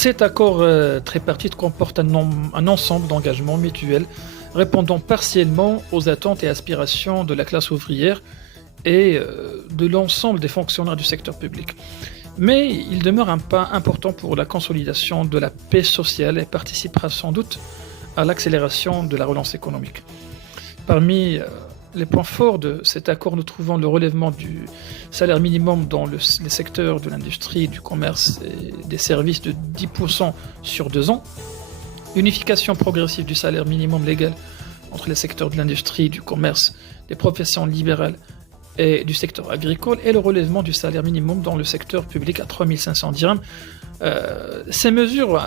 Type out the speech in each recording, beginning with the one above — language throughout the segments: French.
Cet accord tripartite comporte un ensemble d'engagements mutuels répondant partiellement aux attentes et aspirations de la classe ouvrière et de l'ensemble des fonctionnaires du secteur public. Mais il demeure un pas important pour la consolidation de la paix sociale et participera sans doute à l'accélération de la relance économique. Parmi les points forts de cet accord, nous trouvons le relèvement du salaire minimum dans les secteurs de l'industrie, du commerce et des services de 10% sur 2 ans, unification progressive du salaire minimum légal entre les secteurs de l'industrie, du commerce, des professions libérales et du secteur agricole, et le relèvement du salaire minimum dans le secteur public à 3500 dirhams. Ces mesures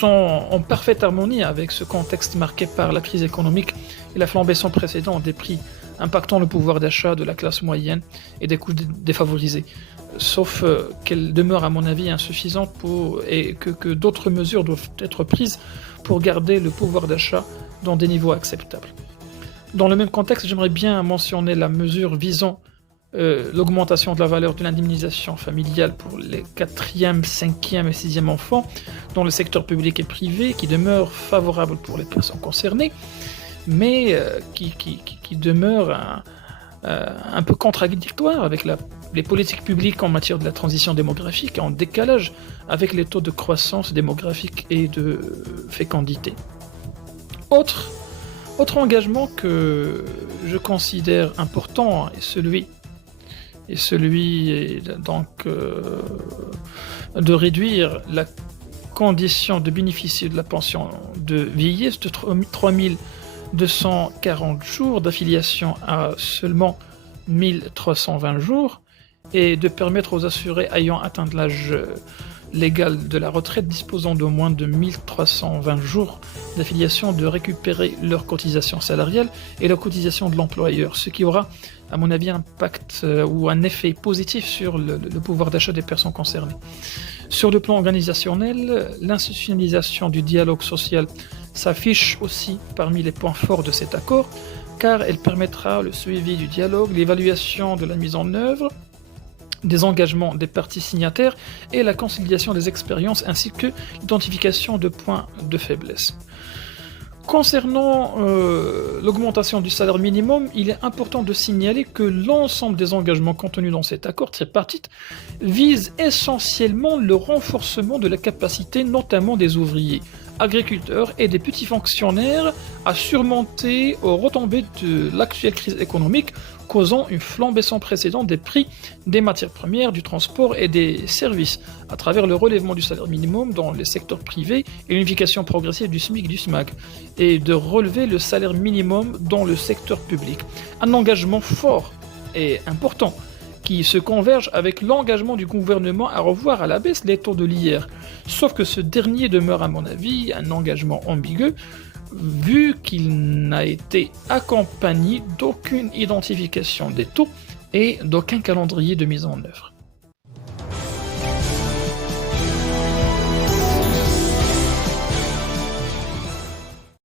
sont en parfaite harmonie avec ce contexte marqué par la crise économique et la flambée sans précédent des prix impactant le pouvoir d'achat de la classe moyenne et des couches défavorisées. Sauf qu'elle demeure à mon avis insuffisante et que d'autres mesures doivent être prises pour garder le pouvoir d'achat dans des niveaux acceptables. Dans le même contexte, j'aimerais bien mentionner la mesure visant l'augmentation de la valeur de l'indemnisation familiale pour les 4e, 5e et 6e enfants dans le secteur public et privé, qui demeure favorable pour les personnes concernées, mais qui demeure un peu contradictoire avec les politiques publiques en matière de la transition démographique, en décalage avec les taux de croissance démographique et de fécondité. Autre engagement que je considère important est celui de réduire la condition de bénéficier de la pension de vieillesse de 3240 jours d'affiliation à seulement 1320 jours et de permettre aux assurés ayant atteint l'âge légal de la retraite disposant de moins de 1320 jours d'affiliation de récupérer leur cotisation salariale et la cotisation de l'employeur, ce qui aura, à mon avis, un impact ou un effet positif sur le pouvoir d'achat des personnes concernées. Sur le plan organisationnel, l'institutionnalisation du dialogue social s'affiche aussi parmi les points forts de cet accord, car elle permettra le suivi du dialogue, l'évaluation de la mise en œuvre des engagements des parties signataires et la conciliation des expériences ainsi que l'identification de points de faiblesse. Concernant l'augmentation du salaire minimum, il est important de signaler que l'ensemble des engagements contenus dans cet accord tripartite vise essentiellement le renforcement de la capacité notamment des ouvriers, agriculteurs et des petits fonctionnaires à surmonter aux retombées de l'actuelle crise économique causant une flambée sans précédent des prix des matières premières, du transport et des services, à travers le relèvement du salaire minimum dans les secteurs privés et l'unification progressive du SMIC et du SMAC, et de relever le salaire minimum dans le secteur public. Un engagement fort et important qui se converge avec l'engagement du gouvernement à revoir à la baisse les taux de l'IR. Sauf que ce dernier demeure à mon avis un engagement ambigu, vu qu'il n'a été accompagné d'aucune identification des taux et d'aucun calendrier de mise en œuvre.